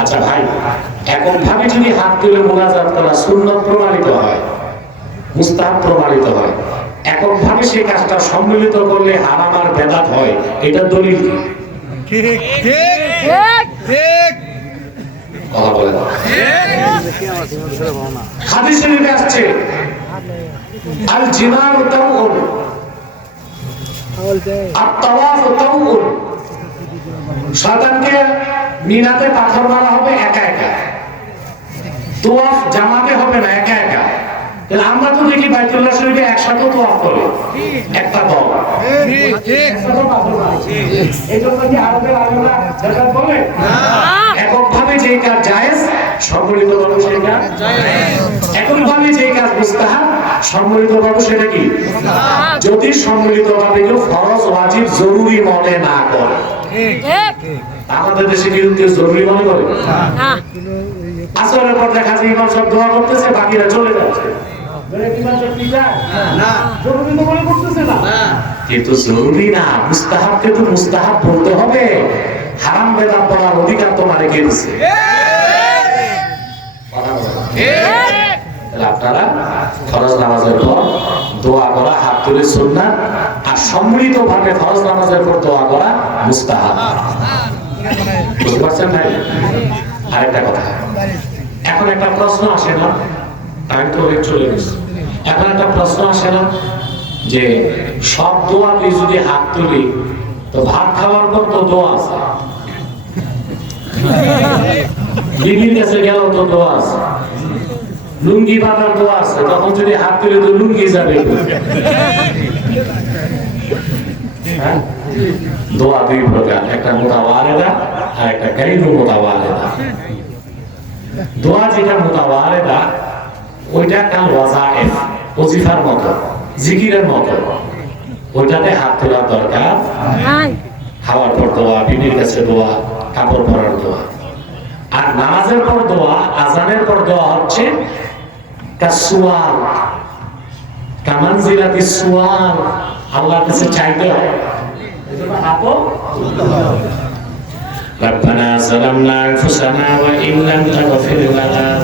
আচ্ছা ভাই এখন ভাবে যদি হাত তুলে মোনাজাত করা সুন্নত প্রমাণিত হয় মুস্তাহাব প্রমাণিত হয়। এখন ভাবে সেই কাজটা সম্মিলিত করলে হারাম আর বেদাত হয় এটা দলিল কি? ঠিক ঠিক ঠিক। কথা বলে দাও আসছে আল জিনার তাউন আর তাওয়াফ তাউন শয়তানকে মিনাতে পাথর মারা হবে, একা একা। তোয়াফ জামাতে হবে না, একা একা। আমরা তো দেখি বাইতুল্লাহ শরীফে একসাথে একটা দল। যেই কাজ জায়েজ সম্মিলিত ভাবে এককভাবে যেই কাজ মুস্তাহাব সম্মিলিত ভাবে সেটা কি? যদি সম্মিলিত ভাবে কেউ ফরজ ওয়াজিব জরুরি মনে না করে। আমাদের দেশে কিন্তু কেউ জরুরি মনে করে? আসরের পর দেখা যায় ইমাম সব দোয়া করতেছে বাকিরা চলে যাচ্ছে? জরুরি তো মনে করতেছে না। কিন্তু জরুরি না মুস্তাহাব কিন্তু মুস্তাহাব বলতে হবে। হারাম বেদাত বলার অধিকার তোমার রেখে আপনারা ফরজ নামাজের পর দোয়া করা তুলে সুন্নাত আর সম্মিলিত ভাবে ফরজ নামাজের পর দোয়া করা মুস্তাহাব। বুঝতে পারছেন ভাই? আরেকটা কথা। এখন একটা প্রশ্ন আসে না টাইম তো অনেক চলে গেছে। এখন একটা প্রশ্ন আসে না যে সব দোয়াতে যদি হাত তুলি তো ভাত খাওয়ার পর তো দোয়া আছে। বিবির কাছে গেল তো দোয়া আছে। লুঙ্গি বাঁধার দোয়া আছে তখন যদি হাত তুলে তো লুঙ্গি যাবে। হ্যাঁ? দোয়া দুই প্রকার একটা আর একটা গাইরু দোয়া যেটা ওইটা কাল ওজিফার মতো জিকিরের মতো। ওইটাতে হাত তোলার দরকার খাওয়ার পর দোয়া বিবির কাছে দোয়া কাপড় পরার দোয়া। আর নামাজের পর দোয়া আজানের পর দোয়া হচ্ছে কাসুয়াল কামানজিলাতি সুয়াল আল্লাহর কাছে চাইতে হয় এজন্য হাতও ربنا ظلمنا انفسنا وان لم تغفر لنا